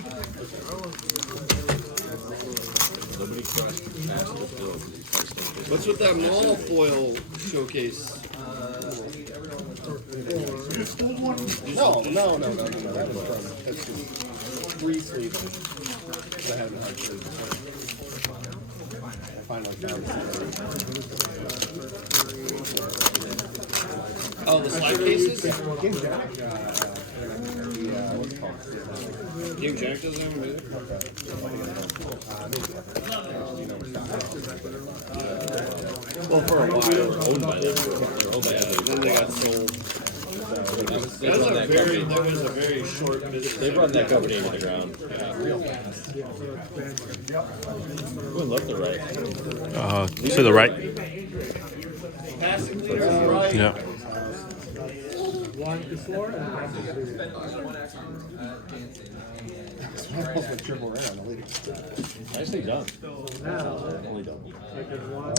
god. What's with that mall foil showcase? No. That was from that's just free sleeve. I had a hard sleeve. I finally found it. Oh, the slide cases? King Jack. What's it called? King Jack doesn't have them either? Well, for a while, owned by them. Then they got sold. That was a very short business. They run that company into the ground. Real fast. Who left the right? To the right. Passing clear right. Yeah. One to four and Nicely done. now, Only done.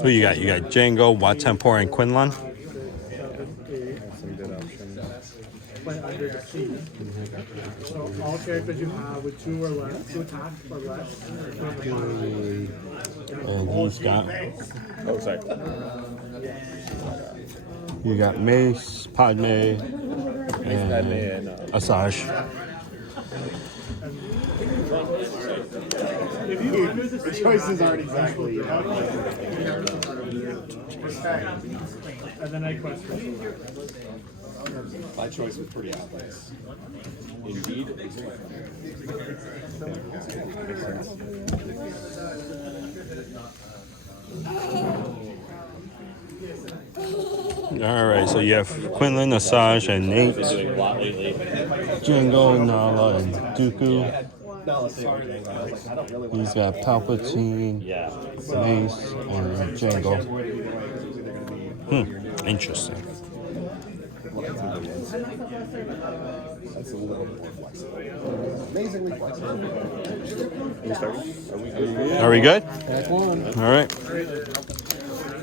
Who you got? You got Jango, Wat Tampor, and Quinlan. 7, 8. Play under the sea. So all characters you have with 2 or less, 2 attacks or less. And who's got? Oh, sorry. You got Mace, Padme, and Asajj. The choices aren't exactly. And then I question. My choice was pretty obvious. Indeed. All right, so you have Quinlan, Asajj, and Nate, Been doing a lot lately. Jango, Nala, and Dooku. He's got Palpatine, Yeah. Mace, and Jango. Interesting. That's a little more flexible. Amazingly flexible. Are we good? Back one. All right.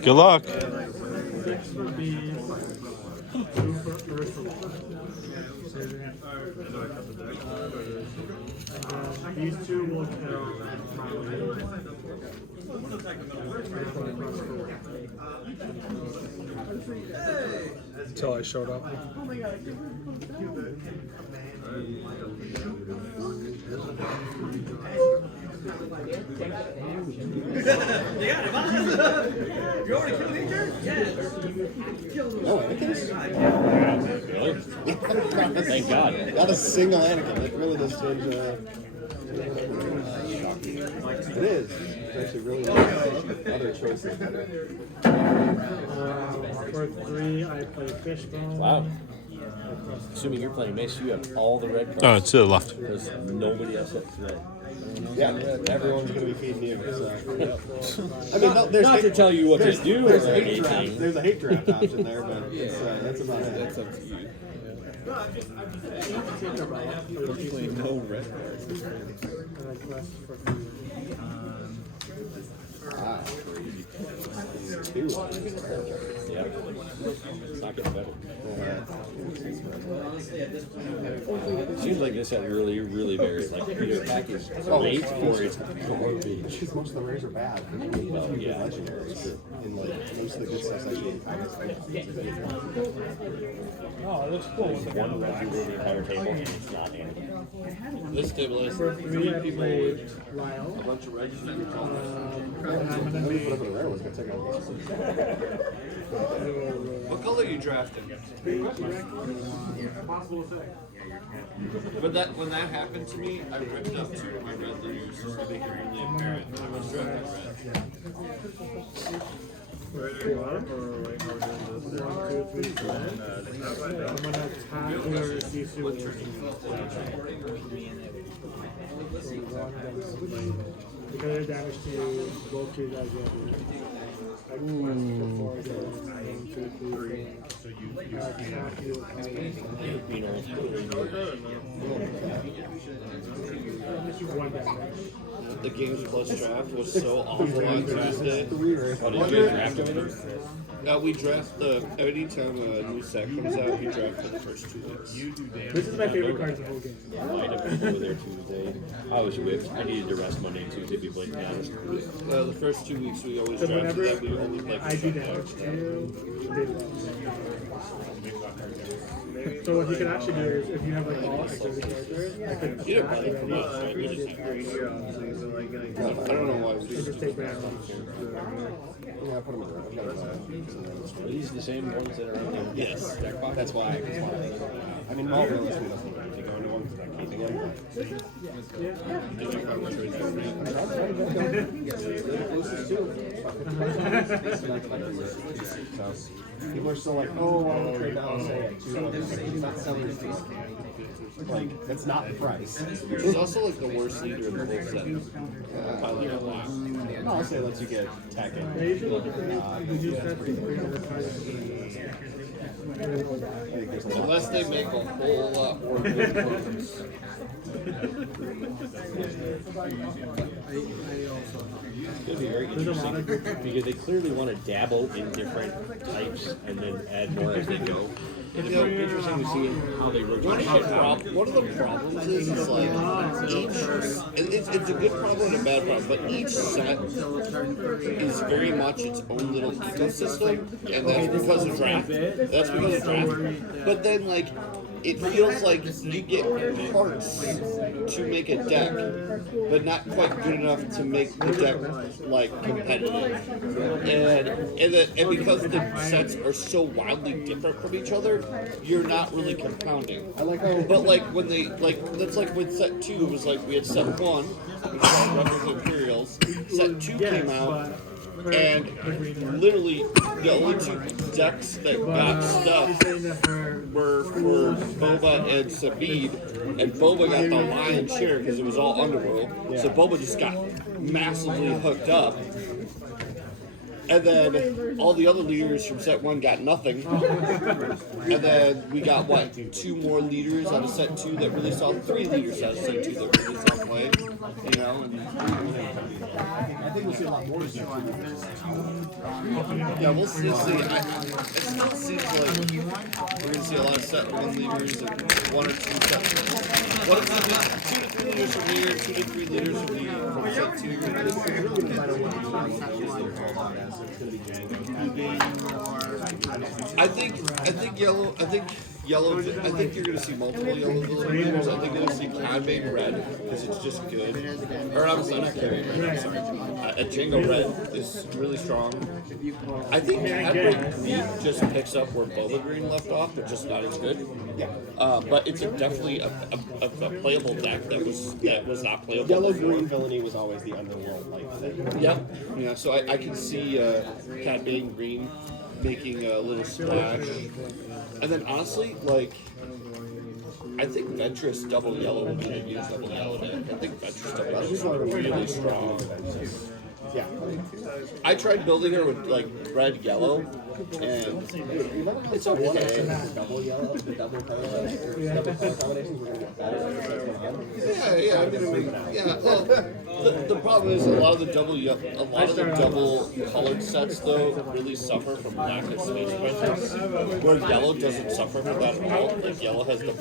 Good luck. These 2 will kill. Until I showed up. No, Anakin's? Really? Thank God. Not a single Anakin. It really does change. It is. It's actually really nice. Other choices. For 3, I play Fishbone. Wow. Assuming you're playing Mace, you have all the red cards. Oh, it's to the left. Because nobody else has red. Yeah, everyone's going to be feeding you. So. I mean, no, there's Not to tell you what to do there's or a hate draft. anything. There's a hate draft option there, but it's, that's about it. That's up to you. No red cards. And I quest for 3. Wow. Yeah. It's not getting better. Seems like this had really, really varies. Like either package late or it's garbage. Because most of the rares are bad. Well, yeah. Legendaries. And like most of the good stuff's actually Oh, it looks cool. One red through the entire table and it's not animal. This table has For 3, I played Lyle. a bunch of red. And I'm gonna Put make. up a rare one's gonna take out this one. What color are you drafting? But when that happened to me, I ripped up 2 of my red leaves just to make it really apparent that I was drafting red. I'm gonna attack your DC with because of damage to you, both trees as you have. one damage. The Games Plus draft was so awful on Tuesday. What did you draft over? We draft anytime a new set comes out, we draft for the first 2 weeks. This is my favorite card of the whole game. Might have been over there Tuesday. I was whipped. I needed to rest Monday and Tuesday, to be blatantly honest. The first 2 weeks we always So drafted whenever that. We only played I do damage to you, they lose. So what you can actually do is, if you have like all activity characters, I could You draft didn't play already. I don't know why we And just just take rounds. Are these the same ones that are on the Yes. deck box? That's why. I mean, all realistically, doesn't really take on to one because I'm keeping him. So people are still like, oh, I want to trade down, say at 2. He's not selling his face. Like, that's not the price. He's also like the worst leader in the whole set. By like a lot. No, I'll say it lets you get tech in. They usually look at the use that to figure out the cards. Unless they make a whole lot more good cards. It's going to be very interesting because they clearly want to dabble in different types and then add more as they go. It's very interesting to see how they rotate shit out. One of the problems is like it's a good problem and a bad problem, but each set is very much its own little ecosystem, and that's because of draft. That's because of draft. But then like it feels like you get parts to make a deck, but not quite good enough to make the deck like competitive. And because the sets are so wildly different from each other, you're not really compounding. But like when they that's like with set 2, it was like we had set 1, which was Rebels and Imperials. Set 2 came out. And literally, the only 2 decks that got stuff were for Boba and Sabine, and Boba got the lion's share because it was all Underworld. So Boba just got massively hooked up. And then all the other leaders from set 1 got nothing. And then we got, 2 more leaders out of set 2 that really saw, 3 leaders out of set 2 that really saw play. You know? And, I think we'll see a lot more of that. yeah, we'll see. It still seems like we're going to see a lot of set 1 leaders and 1 or 2 set 2 to 3 leaders from here, 2 to 3 leaders from set 2. I think you're going to see multiple yellow leaders. I think you're going to see Padme red because it's just good. Or I'm sorry, not Padme red. I'm sorry. Jango red is really strong. I think Padme green just picks up where Boba green left off, but just not as good. But it's definitely a playable deck that was not playable. Yellow green villainy was always the underworld like thing. Yep. Yeah. So I can see Padme green making a little splash, and then honestly, like. I think Ventress double yellow would be the new double yellow deck. I think Ventress double yellow is really strong. Yeah. I tried building her with like red yellow, and it's okay. Double yellow, the double color, double color combinations, we're gonna get better. Yeah, I'm gonna make. Yeah, well, the problem is a lot of the double colored sets though really suffer from lack of space presence. Where yellow doesn't suffer from that at all. Like yellow has the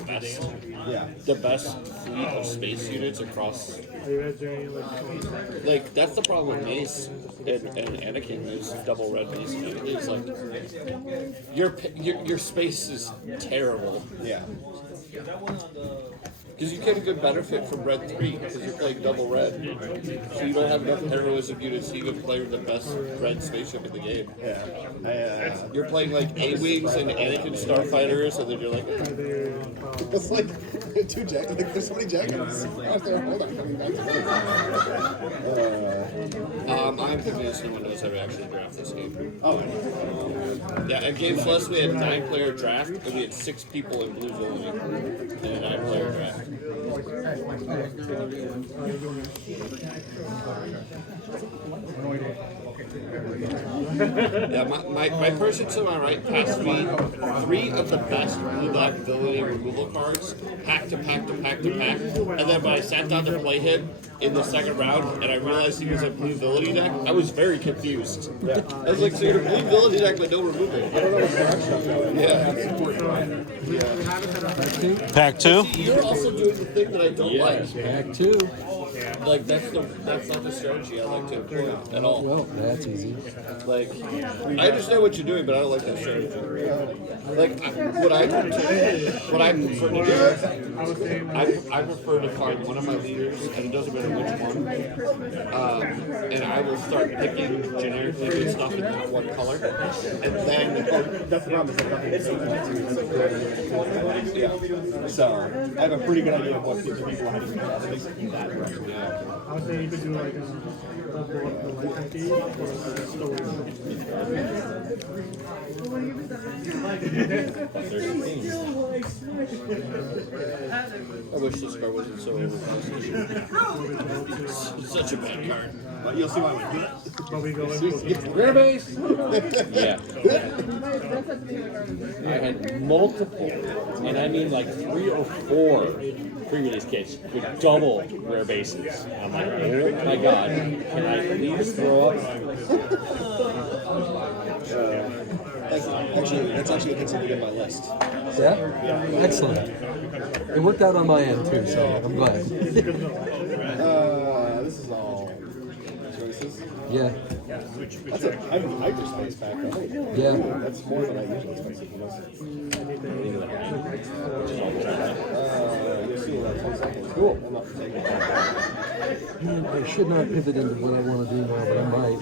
best fleet of space units across. Like that's the problem with Mace and Anakin is double red Mace. It's like your space is terrible. Yeah. Because you get a good benefit from red 3 because you're playing double red. So you don't have enough heroism units so you can play with the best red spaceship in the game. Yeah. You're playing like A-Wings and Anakin Starfighters and then you're like, It's like 2 jackets. Like, there's so many jackets. Hold on, coming back to I'm convinced no one knows how to actually draft this game. Oh, Yeah, at Games Plus we had 9-player draft and we had 6 people in blues only in a 9-player draft. Yeah, my person to my right passed me 3 of the best blue black ability removal cards, pack to pack to pack to pack, and then when I sat down to play him in the second round and I realized he was a blue ability deck, I was very confused. I was like, so you're a blue ability deck but no removal. I don't know what's the Pack 2? You're also doing the thing that I don't like. Pack 2. Like that's not the strategy I like to employ at all. Well, that's easy. Like, I understand what you're doing, but I don't like that strategy. Like, what I prefer to do, I prefer to find one of my leaders, and it doesn't matter which one, and I will start picking generically good stuff in that one color, and then That's the problem. So I have a pretty good idea of what people are having in that direction. I would say you could do like a double up the light key or I wish this card wasn't so such a bad card. But you'll see why we do it. but we go into Rare base. Yeah. I had multiple, and I mean like 3 or 4 pre-release kits with double rare bases. I'm like, oh my god, can I please throw up? That's actually something in my list. Yeah? Excellent. It worked out on my end too, so I'm glad. This is all choices. Yeah. I have a hyperspace pack, right? Yeah. That's more than I usually expect for most. You'll see what I'm cool. I'm not taking it. Man, I should not pivot into what I want to do now, but I might.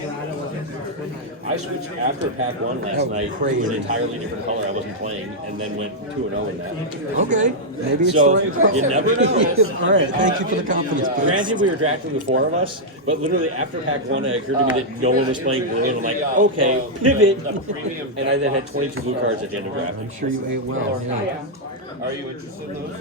I switched after pack 1 last night to an entirely different color I wasn't playing, and then went 2-0 in that. Okay. Maybe it's So, the right color. you never know. All right. Thank you for the confidence, please. Granted, we were drafting the 4 of us, but literally after pack 1, it occurred to me that no one was playing blue, and I'm like, okay, pivot. And I then had 22 blue cards at the end of draft. I'm sure you ate well. Yeah. Are you interested in those?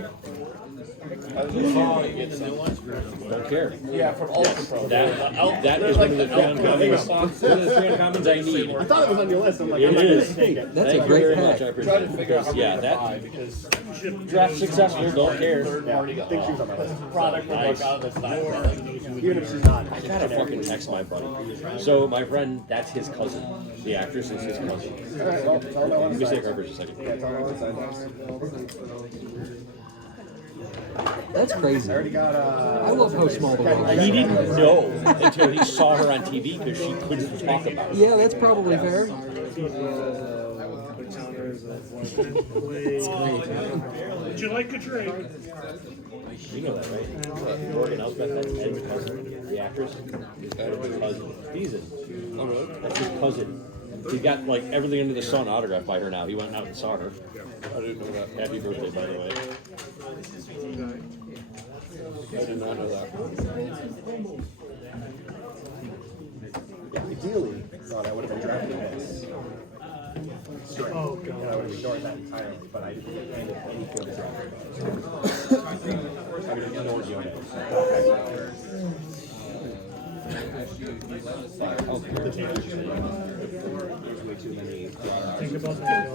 Don't care. Yeah, from Ultra Pro. That is one of the 3 uncommons. One of the 3 uncommons I need. I thought it was on your list. I'm like, It I'm not going is. to take it. That's Thank a you great very pack. much. I appreciate it. Because, yeah, that draft successful. Don't care. Yeah, I think she was on my list. Product Nice. Even if she's not. I gotta fucking text my buddy. So my friend, that's his cousin. The actress is his cousin. Alright, well, tell her Let me stay for a second. Yeah, tell her on side. That's crazy. I already got I love how small the world He is. didn't know until he saw her on TV because she couldn't talk about it. Yeah, that's probably fair. Would you like a drink? You know that, right? Morgan Elsbeth, that's Ed's cousin. The actress. Ed's cousin. He's in. Oh, really? That's his cousin. He got like everything under the sun autographed by her now. He went out and saw her. I didn't know that. Happy birthday, by the way. I did not know that. Ideally, thought I would have been drafting this. Straight. Oh, God. And I would have ignored that entirely, but I didn't think any good draft. I would have ignored Geonosis. The changes. There's way too many. Think about that.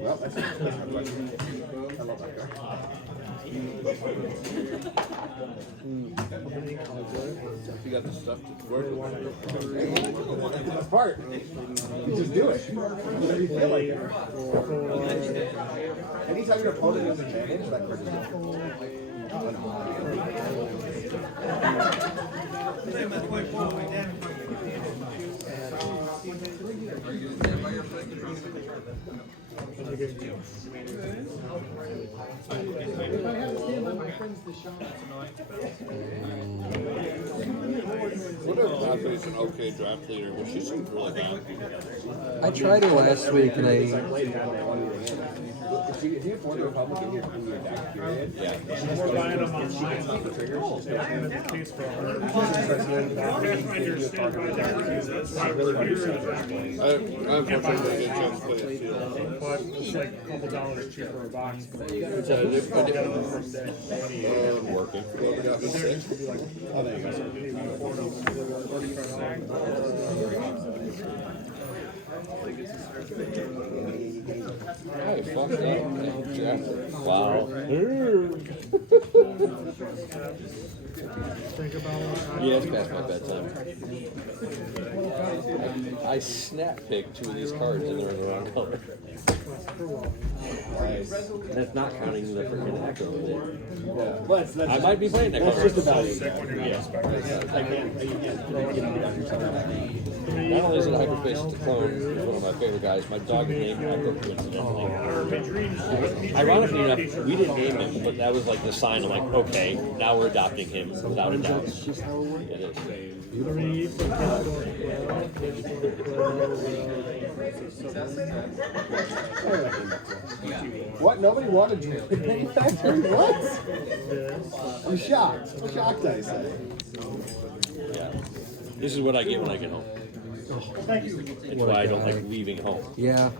Well, that's a good question. I love that guy. You got the stuff to work with. That's part. You just do it. Whatever you feel like. Anytime your opponent has advantage, that card is What if Padme's an okay draft leader? Well, she seems really bad. I tried her last week and If you afford the Republic in your deck period, Yeah. We're buying them online. the trigger, she's Yeah, gonna and the case for $100. Unfortunately, I didn't get a chance to play it field. But it's like a couple dollars cheaper a box. It's a different. Working. Well, we got this six. oh, there you go. I fucked up. Wow. Think about what Yeah, it's past my bedtime. I snap picked 2 of these cards and they're in the wrong color. That's not counting the freaking echo. Well, that's I might be playing that color. just about it. Not only is it hyperspace to clone, it's one of my favorite guys. My dog named Echo coincidentally. Ironically enough, we didn't name him, but that was like the sign of like, okay, now we're adopting him without a doubt. It is. 3 for What? Nobody wanted to manufacturing? What? I'm shocked. I'm shocked, I say. Yeah. This is what I get when I get home. That's why I don't like leaving home. Yeah.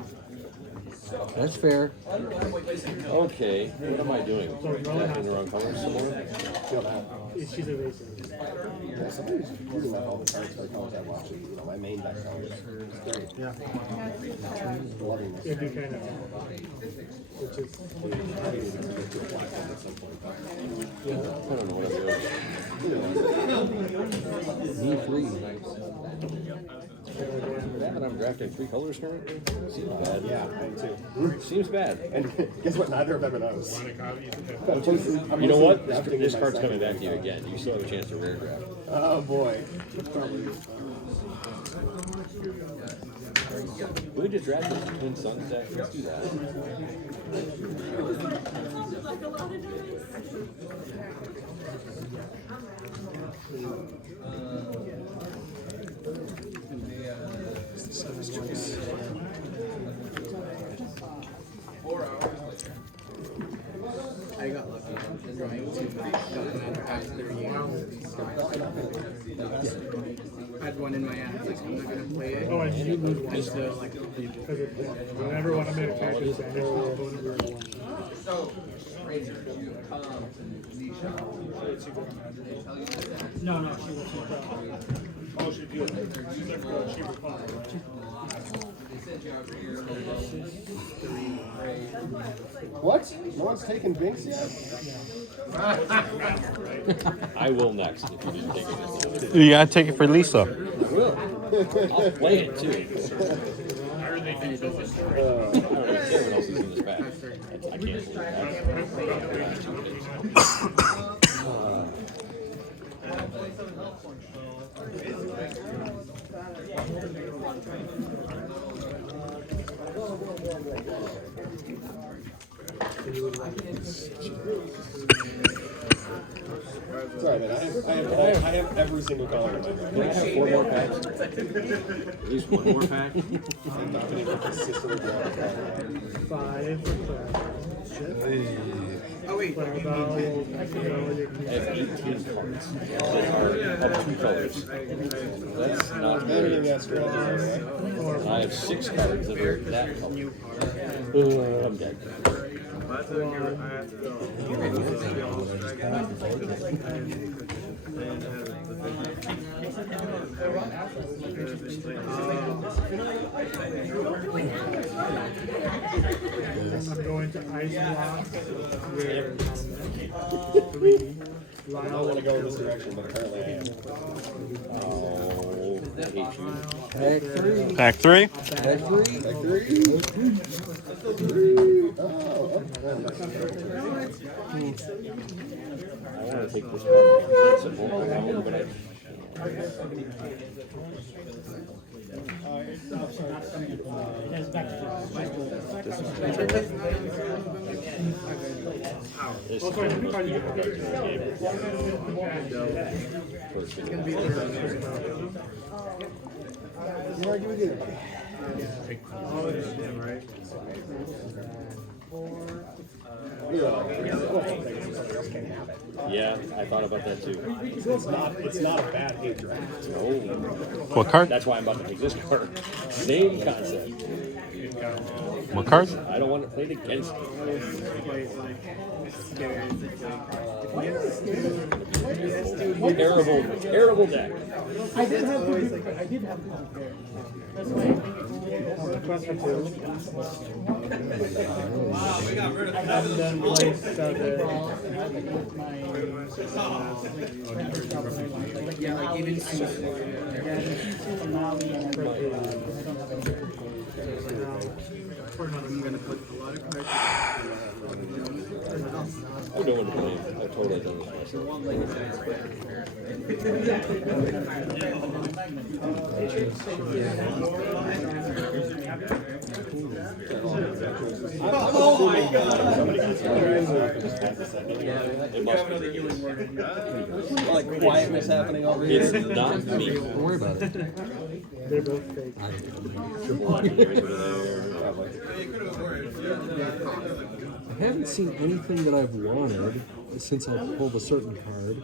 That's fair. Okay, what am I doing? Drafting the wrong colors some more? Feel that. She's a racist. Yeah, somebody's recruiting like all the cards for colors I watch. You know, my main deck colors. It's great. Yeah. Loving this. If you kind of, which is, I don't know what I'm doing. Me free. That I'm drafting 3 colors currently? Seems bad. Yeah, mine too. Seems bad. And guess what? Neither of them are those. You know what? This card's coming back to you again. You still have a chance to rare draft. Oh boy. Can we just draft this Twin Suns deck? Let's do that. I got lucky drawing 2 Commander after you. I had one in my hand, like I'm not gonna play it. oh, and you lose one. And so like Because whenever one of my characters is under one. No, no, she was oh, she did. She's like, she recalled. What? No one's taken Binks yet? I will next if you didn't take it. You gotta take it for Lisa. I will. I'll play it too. I don't even care what else is in this bag. I can't believe Sorry, man. I have every single color in my deck. Can I have 4 more packs? At least 1 more pack? I'm not going to consistently draw a card. 5 for oh wait, I have 18 cards of 2 colors. That's not Better than very. that strategy. I have 6 cards that are that color. I'm dead. I'm going to ice block with 3 I don't want to go in this direction, but apparently I am. Oh, I hate you. Pack 3. Pack 3? Pack 3. Deck 3. Oh, I want to take this card in principle, but I This is one of the most beautiful cards in the game. First thing. you argue with you. Yeah, I thought about that too. It's not a bad hate draft. No. What card? That's why I'm about to take this card. Same concept. What card? I don't want it played against me. Terrible, terrible deck. I did have to Request for 2. And then play 7. Yeah, like even I'm gonna put a lot of cards. I don't want to play. I've totally done this Oh my god! It must be. Like quietness happening over here. It's not me. Don't worry about it. They're both fake. I haven't seen anything that I've wanted since I pulled a certain card.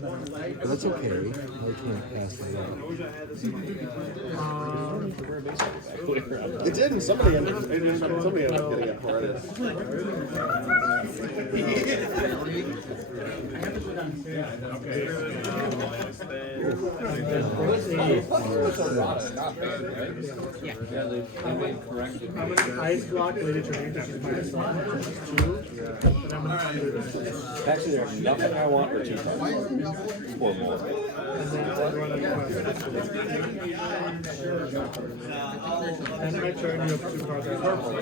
But that's okay. I can't pass that up. It didn't. Somebody ended up getting it for it. Ice block related to me, which is -1, which is 2. But I'm gonna undo this. Actually, there's nothing I want or 2 cards. Or more. And then I'll run a quest. And my turn, you have 2 cards are purple.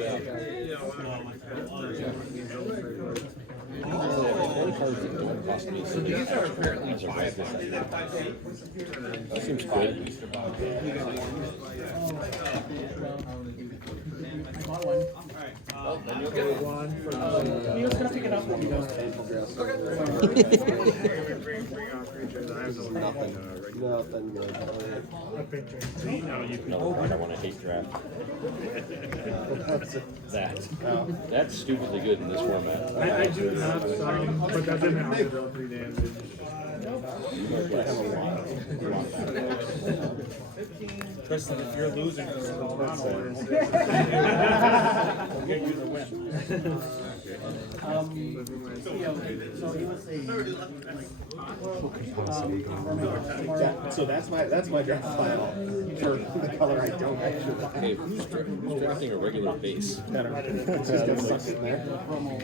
Only cards that don't cost me. So these are apparently that seems good. One for Neil's gonna pick it up when he goes. a picture. No, I don't want to hate draft. That's stupidly good in this format. I do have some, but that didn't have to deal 3 damage. Tristan, if you're losing, just call on orders. We'll get you the win. So that's my draft file for the color I don't actually like. Okay, who's drafting a regular base? It's just got sucked in there.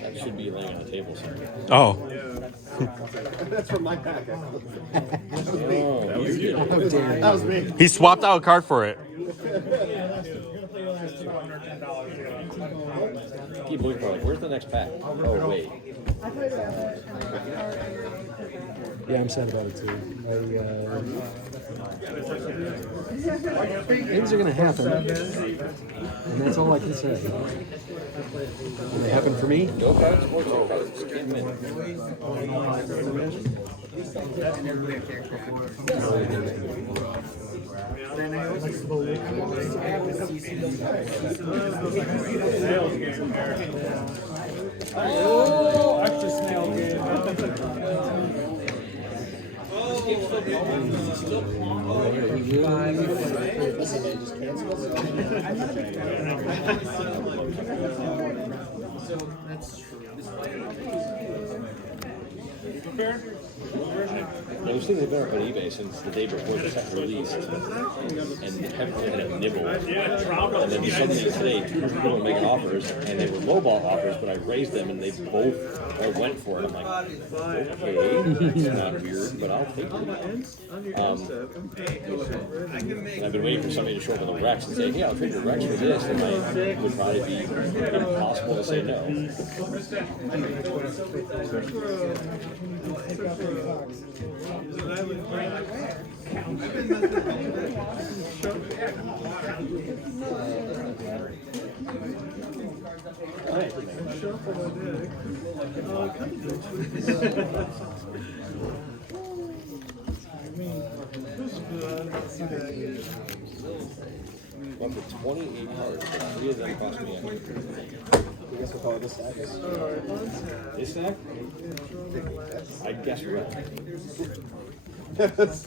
That should be laying on the table somewhere. Oh, That's from my pack. That Oh, you did. was me. he swapped out a card for it. Keep looking for like, where's the next pack? Oh, wait. Yeah, I'm sad about it too. Things are gonna happen, and that's all I can say. When they happen for me, No cards or 2 cards. Can't win. Oh, extra snail game. I was thinking about it on eBay since the day before the set released, and everyone had a nibble. And then suddenly today, 2 people were making offers, and they were lowball offers, but I raised them, and they both went for it. I'm like, okay, it's not weird, but I'll take it. And I've been waiting for somebody to show up with a Rex and say, hey, I'll trade your Rex for this, and it would probably be impossible to say no. Well, for 28 cards, 3 of them cost me extra. guess we'll call it this stack. This stack? I guess red. I was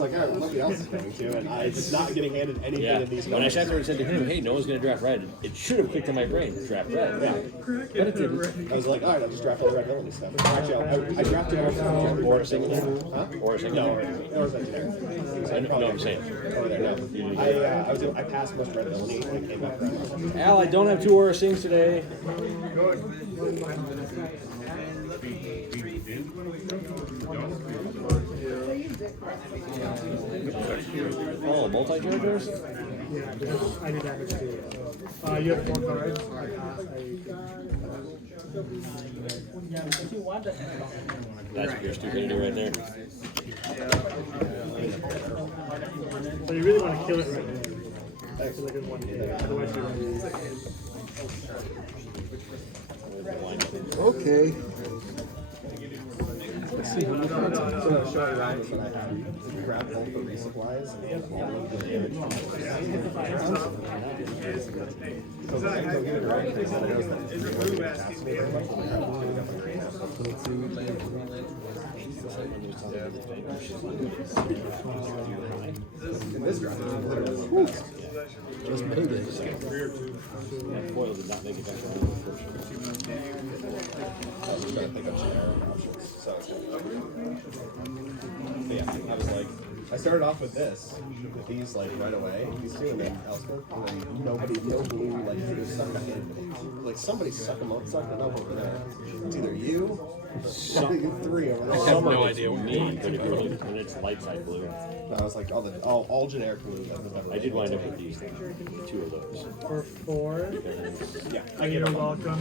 like, all right, well, nobody else is going to, and I'm just not getting handed anything Yeah. of these When I numbers. sat there and said to him, hey, no one's going to draft red, it should have clicked in my brain, draft red. Yeah. But it didn't. I was like, all right, I'll just draft all the red villainy stuff. Actually, I drafted everything. Or a single. Huh? Or a single. No, or is that generic? No, I'm saying. Over there, no. I passed most red villainy and came back around. Al, I don't have 2 Aura Sings today. Oh, multi-chargers? Yeah, because I do damage too. You have 4 cards. That's pure stupidity right there. So you really want to kill it right there. That's like in one hit. Otherwise you're Okay. So I'll show you around is what I have. Grab both the resupplies and all of the damage. So the thing will get it right because it knows that it's really capacity very much when we have in this draft, it's literally Just made it. Foil did not make it back to the first. I was trying to pick up generic options. So, but yeah, I was like, I started off with this, with these like right away, these two, and then Elspeth, and then nobody, no blue, like they suck back in. Like somebody suck them up over there. It's either you, or you 3 over there. I have no idea what me, but if you're looking when it's light side blue. No, I was like all generic blue. I did wind up with these 2 of those. For 4. Yeah, You're welcome.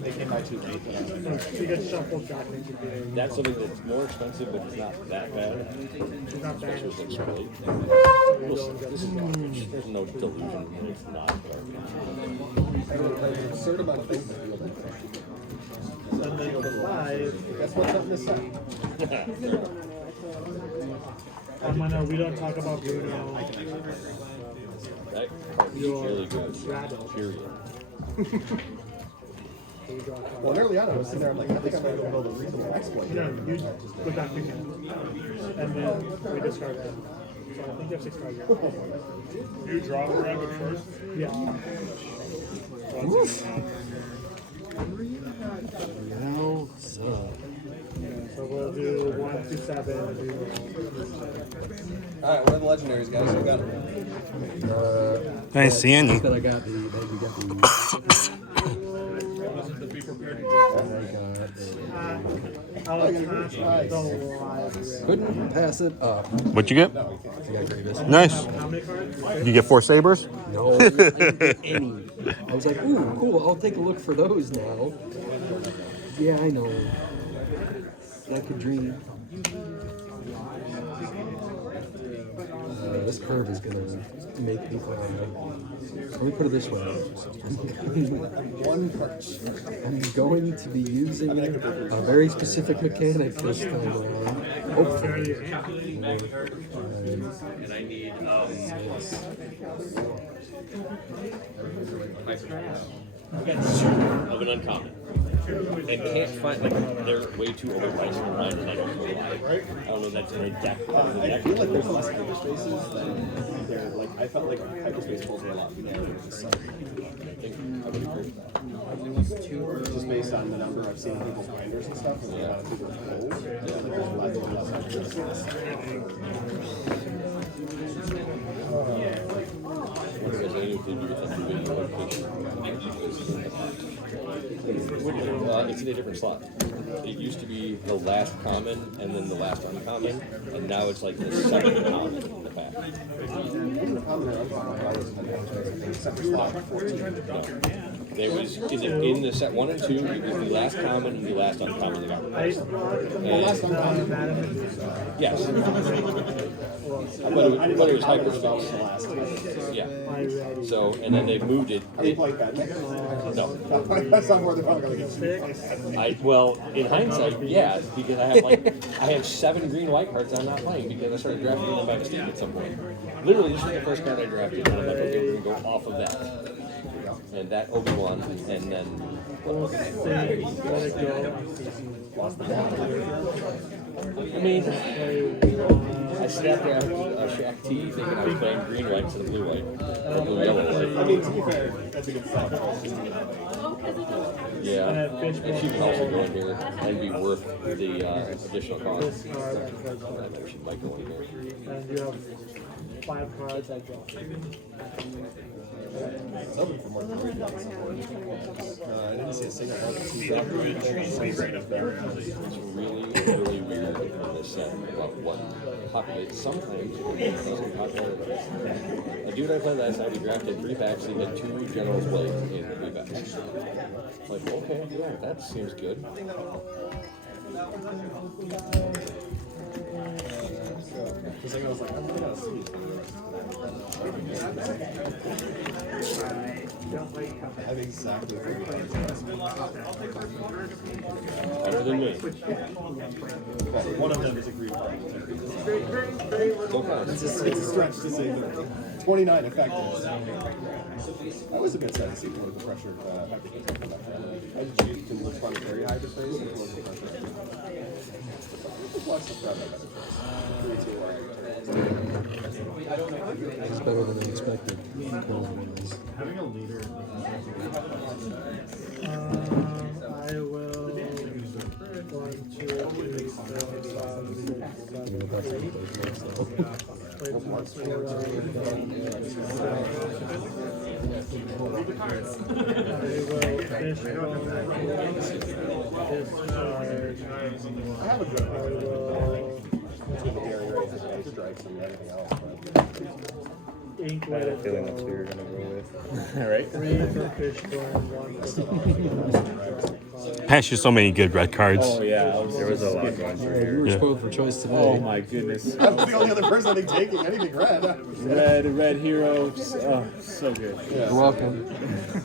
they came by too late. You get shuffled back into the That's something that's more expensive, but it's not that bad. It's not bad. Especially with like Sprite. This is garbage. There's no delusion. It's not garbage. There's a certain amount of things that feel like And then the 5. that's what's up in this set. We don't talk about Bruno. That card is really good. Period. Well, early on, I was sitting there, I'm like, I think I might be able to build a reasonable exploit. Yeah, you go back to him. And then we discard that. So I think you have 6 cards. You draw the rabbit first. Yeah. Now, so. So we'll do 1 through 7. Alright, what are the legendaries, guys? Who got them? Nice seeing you. That I got the. That you got the. Couldn't pass it up. What'd you get? I got Grievous. Nice. How many cards? You get 4 sabers? No, I didn't get any. I was like, ooh, cool, I'll take a look for those now. Yeah, I know. Like a dream. This curve is gonna make me cry. Let me put it this way. One perch. I'm going to be using a very specific mechanic this time around. Hopefully. And I need of an uncommon. And can't find, like, they're way too overpriced for mine, and I don't know why. I don't know if that's in a deck. I feel like there's less hyperspaces than there. Like, I felt like hyperspace pulls were a lot more. Just based on the number I've seen in people's binders and stuff, and a lot of people pull. I feel like there's a lot less hyperspace. It's in a different slot. It used to be the last common and then the last uncommon, and now it's like the second common in the back. There was in the set 1 and 2, it was the last common and the last uncommon that got replaced. Yes. But it was hyperspace. Yeah. So, and then they moved it. Are you playing Padme? No. That's not more than I'm going to get. Well, in hindsight, yeah, because I have 7 green white cards I'm not playing because I started drafting them by mistake at some point. Literally, this was the first card I drafted, and I'm like, okay, we're gonna go off of that. and that Obi Wan, and then We'll see, let it go. I mean, I snapped out Shaq T thinking I was playing green white instead of blue white, or blue yellow I white. mean, to be fair, that's a good start. Yeah, and she can also go in here and be worth the additional cost. I know she might go in here. And you have 5 cards, I draw. It's open for more than 3 decks. I didn't see a single one. It's really, really weird in this set about what populates. Sometimes it doesn't populate. A dude I played last night, he drafted 3 packs, he had 2 General's Blades in 3 packs. Like, okay, yeah, that seems good. Because I was like, I'm gonna see. I have exactly 3 decks. Better than me. One of them is a green card. Go fast. It's a stretch to say that 29 effective. That was a bit sad to see political pressure. I cheaped and looked planetary hyperspace and political pressure. Lots of crap like that. 3-2 It's better than I expected. Having a leader. I will 1, 2, 3, 4, 5, 6, 7, 8. Wait, once more. I will fish one, discharge. I have a good I will between the Gary Rays and the strikes and everything else. ink let it go. That's who you're gonna go with. 3 for Fishborn, 1 for Pass you so many good red cards. Oh yeah, there was a lot going through You here. were spoiled for choice today. Oh my goodness. I'm the only other person I think taking anything red. Red heroes. Oh, so good. You're welcome.